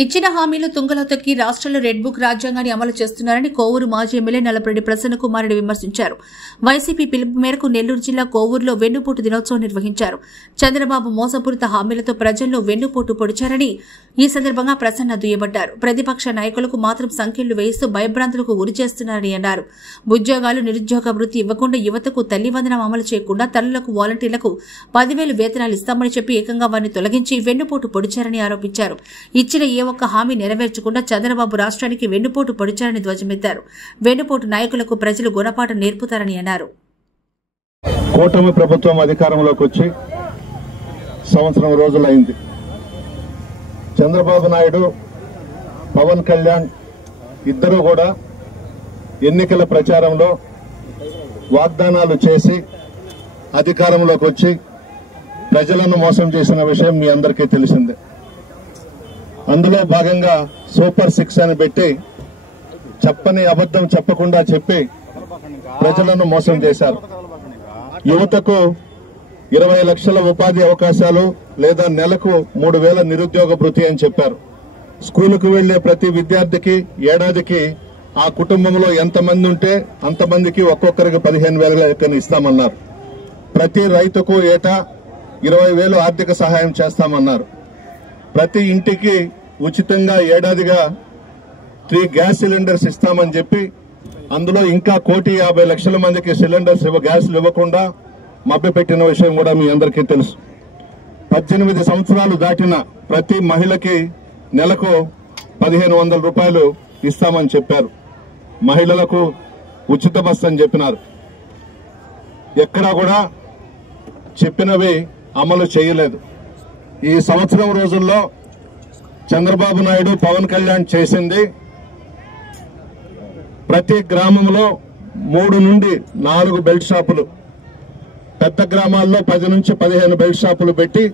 ఇచ్చిన హామీలు తుంగలో తొక్కి రాష్ట్రంలో రెడ్ బుక్ రాజ్యాంగాన్ని అమలు చేస్తున్నారని కోవూరు మాజీ ఎమ్మెల్యే నల్లపరెడ్డి ప్రసన్న కుమార్ రెడ్డి విమర్శించారు. వైసీపీ పిలుపు మేరకు నెల్లూరు జిల్లా కోవూరులో వెన్నుపోటు దినోత్సవం నిర్వహించారు. చంద్రబాబు మోసపూరిత హామీలతో ప్రజల్లో వెన్నుపోటు పొడిచారని ఈ సందర్భంగా ప్రసన్న దుయ్యబట్టారు. ప్రతిపక్ష నాయకులకు మాత్రం సంఖ్యలు వేయిస్తూ భయభ్రాంతులకు గురి చేస్తున్నారని అన్నారు. ఉద్యోగాలు, నిరుద్యోగ వృత్తి ఇవ్వకుండా యువతకు తల్లివందనం అమలు చేయకుండా తల్లులకు, వాలంటీర్లకు 10,000 వేతనాలు ఇస్తామని చెప్పి ఏకంగా వారిని తొలగించి వెన్నుపోటు పొడిచారని ఆరోపించారు. ఇచ్చిన ఒక్క హామీ నెరవేర్చకుండా చంద్రబాబు రాష్ట్రానికి వెన్నుపోటు పొడిచారని ధ్వజమెత్తారు. వెన్నుపోటు నాయకులకు ప్రజలు గుణపాఠం నేర్పుతారని అన్నారు. కూటమి ప్రభుత్వం అధికారంలోకి వచ్చి సంవత్సరం రోజులైంది. చంద్రబాబు నాయుడు, పవన్ కళ్యాణ్ ఇద్దరూ కూడా ఎన్నికల ప్రచారంలో వాగ్దానాలు చేసి అధికారంలోకి వచ్చి ప్రజలను మోసం చేసిన విషయం మీ అందరికీ తెలిసిందే. అందులో భాగంగా సూపర్ 6 అని పెట్టి చెప్పని అబద్దం చెప్పకుండా చెప్పి ప్రజలను మోసం చేశారు. యువతకు 20 లక్షల ఉపాధి అవకాశాలు లేదా నెలకు 3,000 నిరుద్యోగ భృతి అని చెప్పారు. స్కూలుకు వెళ్లే ప్రతి విద్యార్థికి ఏడాదికి ఆ కుటుంబంలో ఎంతమంది ఉంటే అంతమందికి ఒక్కొక్కరికి 15,000 ఇస్తామన్నారు. ప్రతి రైతుకు ఏటా 20,000 ఆర్థిక సహాయం చేస్తామన్నారు. ప్రతి ఇంటికి ఉచితంగా ఏడాదిగా 3 గ్యాస్ సిలిండర్స్ ఇస్తామని చెప్పి అందులో ఇంకా 1,50,00,000 మందికి సిలిండర్స్ గ్యాస్లు ఇవ్వకుండా మభ్యపెట్టిన విషయం కూడా మీ అందరికీ తెలుసు. 18 సంవత్సరాలు దాటిన ప్రతి మహిళకి నెలకు 1,500 రూపాయలు ఇస్తామని చెప్పారు. మహిళలకు ఉచిత బస్ అని చెప్పినారు. ఎక్కడా కూడా చెప్పినవి అమలు చేయలేదు. ఈ సంవత్సరం రోజుల్లో చంద్రబాబు నాయుడు, పవన్ కళ్యాణ్ చేసింది ప్రతి గ్రామంలో 3 నుండి 4 బెల్ట్ షాపులు, పెద్ద గ్రామాల్లో 10 నుంచి 15 బెల్ట్ షాపులు పెట్టి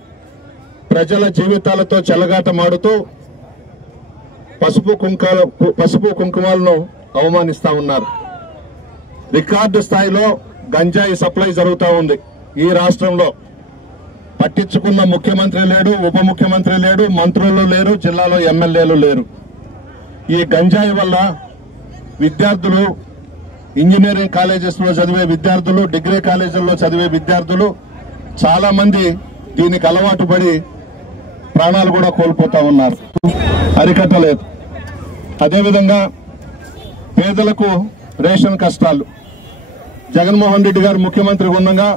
ప్రజల జీవితాలతో చెలగాటమాడుతూ పసుపు కుంకుమాలను అవమానిస్తా ఉన్నారు. రికార్డు స్థాయిలో గంజాయి సప్లై జరుగుతూ ఉంది ఈ రాష్ట్రంలో. పట్టించుకున్న ముఖ్యమంత్రి లేడు, ఉప ముఖ్యమంత్రి లేడు, మంత్రులు లేరు, జిల్లాలో ఎమ్మెల్యేలు లేరు. ఈ గంజాయి వల్ల విద్యార్థులు, ఇంజనీరింగ్ కాలేజెస్ లో చదివే విద్యార్థులు, డిగ్రీ కాలేజీల్లో చదివే విద్యార్థులు చాలా మంది దీనికి అలవాటు పడి ప్రాణాలు కూడా కోల్పోతా ఉన్నారు. అరికట్టలేదు. అదేవిధంగా పేదలకు రేషన్ కష్టాలు. జగన్మోహన్ రెడ్డి గారు ముఖ్యమంత్రిగా ఉండగా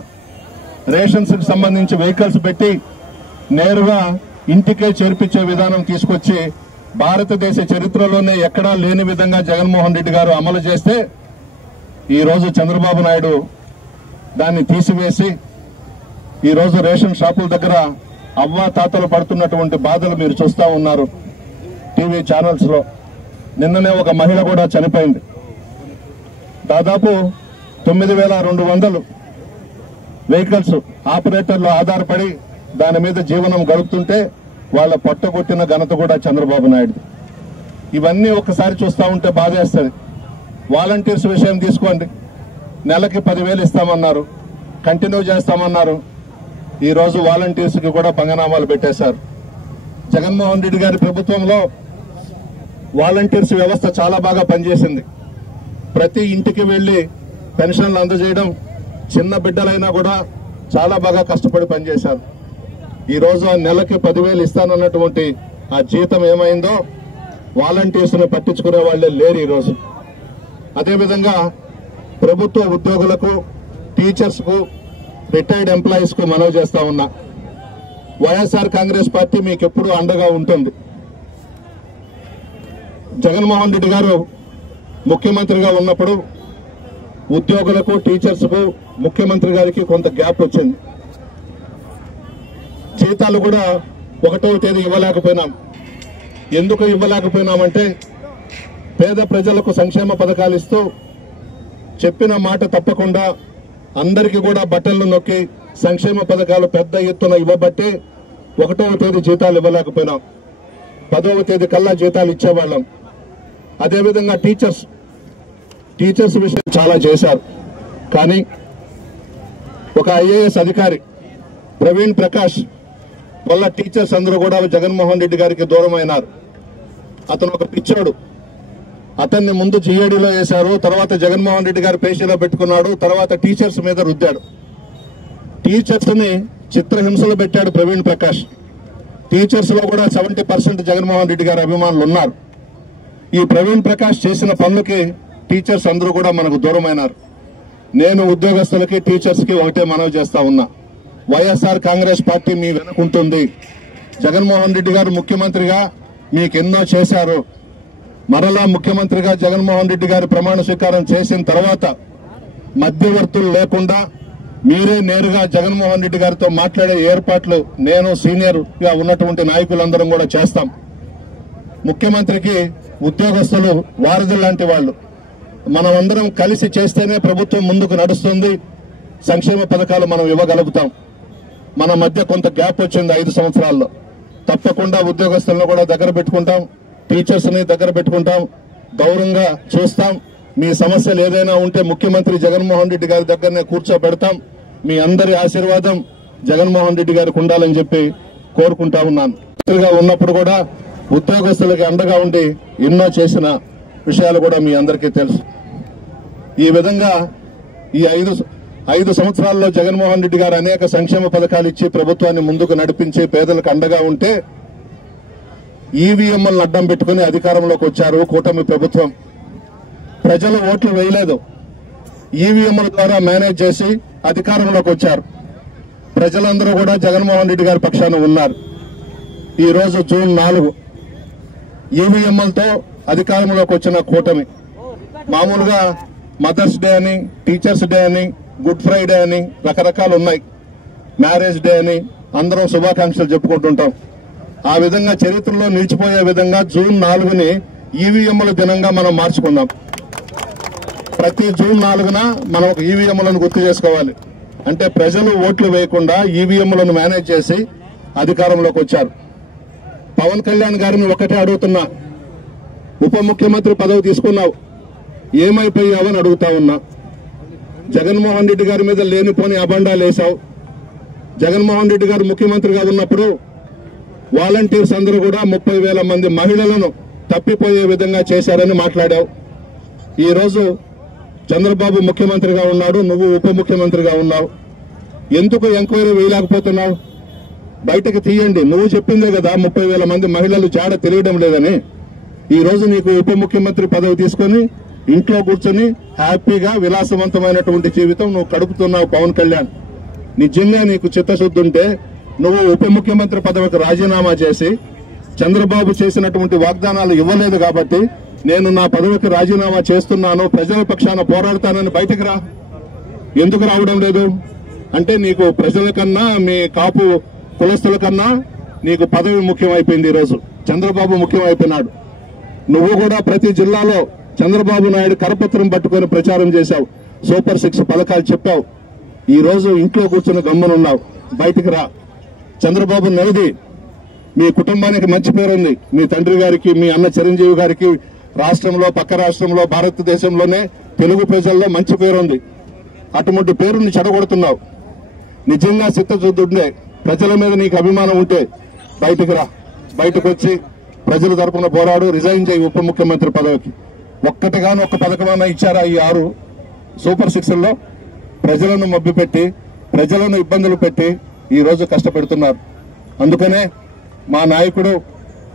రేషన్స్ కి సంబంధించి వెహికల్స్ పెట్టి నేరుగా ఇంటికే చేర్పించే విధానం తీసుకొచ్చి భారతదేశ చరిత్రలోనే ఎక్కడా లేని విధంగా జగన్మోహన్ రెడ్డి గారు అమలు చేస్తే ఈ రోజు చంద్రబాబు నాయుడు దాన్ని తీసివేసి ఈ రోజు రేషన్ షాపుల దగ్గర అవ్వా తాతలు పడుతున్నటువంటి బాధలు మీరు చూస్తా ఉన్నారు టీవీ ఛానల్స్ లో. నిన్ననే ఒక మహిళ కూడా చనిపోయింది. దాదాపు 9,200 వెహికల్స్ ఆపరేటర్లు ఆధారపడి దాని మీద జీవనం గడుపుతుంటే వాళ్ళ పొట్టగొట్టిన ఘనత కూడా చంద్రబాబు నాయుడు. ఇవన్నీ ఒక్కసారి చూస్తా ఉంటే బాధేస్తుంది. వాలంటీర్స్ విషయం తీసుకోండి. నెలకి 10,000 ఇస్తామన్నారు, కంటిన్యూ చేస్తామన్నారు. ఈ రోజు వాలంటీర్స్ కి కూడా పంగనామాలు పెట్టేశారు. జగన్మోహన్ రెడ్డి గారి ప్రభుత్వంలో వాలంటీర్స్ వ్యవస్థ చాలా బాగా పనిచేసింది. ప్రతి ఇంటికి వెళ్లి పెన్షన్లు అందజేయడం, చిన్న బిడ్డలైనా కూడా చాలా బాగా కష్టపడి పనిచేశారు. ఈ రోజు ఆ నెలకి 10,000 ఇస్తానన్నటువంటి ఆ జీతం ఏమైందో వాలంటీర్స్ ని పట్టించుకునే వాళ్లే లేరు ఈ రోజు. అదేవిధంగా ప్రభుత్వ ఉద్యోగులకు, టీచర్స్ కు, రిటైర్డ్ ఎంప్లాయీస్ కు మనవి చేస్తా ఉన్నా, వైఎస్ఆర్ కాంగ్రెస్ పార్టీ మీకు ఎప్పుడూ అండగా ఉంటుంది. జగన్మోహన్ రెడ్డి గారు ముఖ్యమంత్రిగా ఉన్నప్పుడు ఉద్యోగులకు, టీచర్స్ కు, ముఖ్యమంత్రి గారికి కొంత గ్యాప్ వచ్చింది. జీతాలు కూడా 1వ తేదీ ఇవ్వలేకపోయినాం. ఎందుకు ఇవ్వలేకపోయినామంటే పేద ప్రజలకు సంక్షేమ పథకాలు ఇస్తూ చెప్పిన మాట తప్పకుండా అందరికీ కూడా బట్టలు నొక్కి సంక్షేమ పథకాలు పెద్ద ఎత్తున ఇవ్వబట్టే 1వ తేదీ జీతాలు ఇవ్వలేకపోయినాం. 10వ తేదీ కల్లా జీతాలు ఇచ్చేవాళ్ళం. అదేవిధంగా టీచర్స్ విషయం చాలా చేశారు. కానీ ఒక ఐఏఎస్ అధికారి ప్రవీణ్ ప్రకాష్ వల్ల టీచర్స్ అందరూ కూడా జగన్మోహన్ రెడ్డి గారికి దూరం అయినారు. అతను ఒక పిచ్చోడు. అతన్ని ముందు జీఏడీలో వేశారు, తర్వాత జగన్మోహన్ రెడ్డి గారు పేషీలో పెట్టుకున్నాడు, తర్వాత టీచర్స్ మీద రుద్దాడు. టీచర్స్ ని చిత్రహింసలు పెట్టాడు ప్రవీణ్ ప్రకాష్. టీచర్స్ లో కూడా 70% జగన్మోహన్ రెడ్డి గారి అభిమానులు ఉన్నారు. ఈ ప్రవీణ్ ప్రకాష్ చేసిన పనులకి టీచర్స్ అందరూ కూడా మనకు దూరమైనారు. నేను ఉద్యోగస్తులకి టీచర్స్ కి ఒకటే మనవి చేస్తా ఉన్నా, వైఎస్ఆర్ కాంగ్రెస్ పార్టీ మీ వెనుకుంటుంది. జగన్మోహన్ రెడ్డి గారు ముఖ్యమంత్రిగా మీకెన్నో చేశారు. మరలా ముఖ్యమంత్రిగా జగన్మోహన్ రెడ్డి గారి ప్రమాణ స్వీకారం చేసిన తర్వాత మధ్యవర్తులు లేకుండా మీరే నేరుగా జగన్మోహన్ రెడ్డి గారితో మాట్లాడే ఏర్పాట్లు నేను సీనియర్ గా ఉన్నటువంటి నాయకులందరం కూడా చేస్తాం. ముఖ్యమంత్రికి ఉద్యోగస్తులు వారధులు లాంటి వాళ్ళు. మనమందరం కలిసి చేస్తేనే ప్రభుత్వం ముందుకు నడుస్తుంది, సంక్షేమ పథకాలు మనం ఇవ్వగలుగుతాం. మన మధ్య కొంత గ్యాప్ వచ్చింది 5 సంవత్సరాల్లో. తప్పకుండా ఉద్యోగస్తులను కూడా దగ్గర పెట్టుకుంటాం, టీచర్స్ ని దగ్గర పెట్టుకుంటాం, గౌరవంగా చూస్తాం. మీ సమస్యలు ఏదైనా ఉంటే ముఖ్యమంత్రి జగన్మోహన్ రెడ్డి గారి దగ్గరనే కూర్చోబెడతాం. మీ అందరి ఆశీర్వాదం జగన్మోహన్ రెడ్డి గారికి ఉండాలని చెప్పి కోరుకుంటా ఉన్నాను. మంత్రిగా ఉన్నప్పుడు కూడా ఉద్యోగస్తులకి అండగా ఉండి ఎన్నో చేసిన విషయాలు కూడా మీ అందరికీ తెలుసు. ఈ విధంగా ఈ 5 సంవత్సరాల్లో జగన్మోహన్ రెడ్డి గారు అనేక సంక్షేమ పథకాలు ఇచ్చి ప్రభుత్వాన్ని ముందుకు నడిపించి పేదలకు అండగా ఉంటే ఈవీఎంలను అడ్డం పెట్టుకుని అధికారంలోకి వచ్చారు కూటమి ప్రభుత్వం. ప్రజలు ఓట్లు వేయలేదు, ఈవీఎంల ద్వారా మేనేజ్ చేసి అధికారంలోకి వచ్చారు. ప్రజలందరూ కూడా జగన్మోహన్ రెడ్డి గారి పక్షాన ఉన్నారు. ఈ రోజు జూన్ 4 ఈవీఎంలతో అధికారంలోకి వచ్చిన కూటమి. మామూలుగా మదర్స్ డే అని, టీచర్స్ డే అని, గుడ్ ఫ్రైడే అని రకరకాలు ఉన్నాయి, మ్యారేజ్ డే అని అందరం శుభాకాంక్షలు చెప్పుకుంటుంటాం. ఆ విధంగా చరిత్రలో నిలిచిపోయే విధంగా జూన్ 4ని ఈవీఎంల దినంగా మనం మార్చుకుందాం. ప్రతి జూన్ 4న మనం ఒక ఈవీఎంలను గుర్తు చేసుకోవాలి. అంటే ప్రజలు ఓట్లు వేయకుండా ఈవీఎంలను మేనేజ్ చేసి అధికారంలోకి వచ్చారు. పవన్ కళ్యాణ్ గారిని ఒకటే అడుగుతున్నా, ఉప ముఖ్యమంత్రి పదవి తీసుకున్నావు, ఏమైపోయావని అడుగుతా ఉన్నా. జగన్మోహన్ రెడ్డి గారి మీద లేనిపోని అబండాలు వేశావు. జగన్మోహన్ రెడ్డి గారు ముఖ్యమంత్రిగా ఉన్నప్పుడు వాలంటీర్స్ అందరూ కూడా 30,000 మంది మహిళలను తప్పిపోయే విధంగా చేశారని మాట్లాడావు. ఈ రోజు చంద్రబాబు ముఖ్యమంత్రిగా ఉన్నాడు, నువ్వు ఉప ముఖ్యమంత్రిగా ఉన్నావు. ఎందుకు ఎంక్వైరీ వేయలేకపోతున్నావు? బయటకు తీయండి. నువ్వు చెప్పిందే కదా 30,000 మంది మహిళలు జాడ తెలియడం లేదని. ఈ రోజు నీకు ఉప ముఖ్యమంత్రి పదవి తీసుకుని ఇంట్లో కూర్చొని హ్యాపీగా విలాసవంతమైనటువంటి జీవితం నువ్వు గడుపుతున్నావు. పవన్ కళ్యాణ్, నిజంగా నీకు చిత్తశుద్ధి ఉంటే నువ్వు ఉప ముఖ్యమంత్రి పదవికి రాజీనామా చేసి, చంద్రబాబు చేసినటువంటి వాగ్దానాలు ఇవ్వలేదు కాబట్టి నేను నా పదవికి రాజీనామా చేస్తున్నాను, ప్రజల పక్షాన పోరాడతానని బయటకు రా. ఎందుకు రావడం లేదు? అంటే నీకు ప్రజల కన్నా, మీ కాపు కులస్తుల కన్నా నీకు పదవి ముఖ్యమైపోయింది. ఈరోజు చంద్రబాబు ముఖ్యమైపోయినాడు. నువ్వు కూడా ప్రతి జిల్లాలో చంద్రబాబు నాయుడు కరపత్రం పట్టుకుని ప్రచారం చేశావు, సూపర్ 6 పథకాలు చెప్పావు. ఈ రోజు ఇంట్లో కూర్చుని గమ్మునున్నావు, బయటికి రా. చంద్రబాబు నిలది. మీ కుటుంబానికి మంచి పేరుంది, మీ తండ్రి గారికి, మీ అన్న చిరంజీవి గారికి రాష్ట్రంలో, పక్క రాష్ట్రంలో, భారతదేశంలోనే తెలుగు ప్రజల్లో మంచి పేరుంది. అటువంటి పేరుని చెడగొడుతున్నావు. నిజంగా చిత్తశుద్ధి ఉండే, ప్రజల మీద నీకు అభిమానం ఉంటే బయటకు రా. బయటకు వచ్చి ప్రజల తరపున పోరాడు, రిజైన్ చేయి ఉప ముఖ్యమంత్రి పదవికి. ఒక్కటిగాను ఒక్క పథకమైనా ఇచ్చారా? ఈ 6 సూపర్ 6ల్లో ప్రజలను మభ్యపెట్టి, ప్రజలను ఇబ్బందులు పెట్టి ఈ రోజు కష్టపెడుతున్నారు. అందుకనే మా నాయకుడు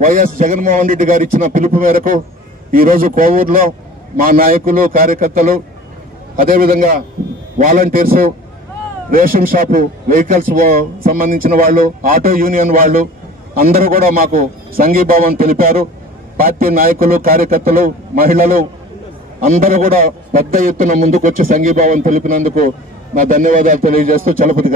వైఎస్ జగన్మోహన్ రెడ్డి గారు ఇచ్చిన పిలుపు మేరకు ఈ రోజు కోవూరులో మా నాయకులు, కార్యకర్తలు, అదేవిధంగా వాలంటీర్స్, రేషన్ షాపు, వెహికల్స్ సంబంధించిన వాళ్ళు, ఆటో యూనియన్ వాళ్ళు అందరూ కూడా మాకు సంఘీభావం తెలిపారు. పార్టీ నాయకులు, కార్యకర్తలు, మహిళలు అందరూ కూడా పెద్ద ఎత్తున ముందుకొచ్చి సంఘీభావం తెలిపినందుకు నా ధన్యవాదాలు తెలియజేస్తూ చలపతి గారు.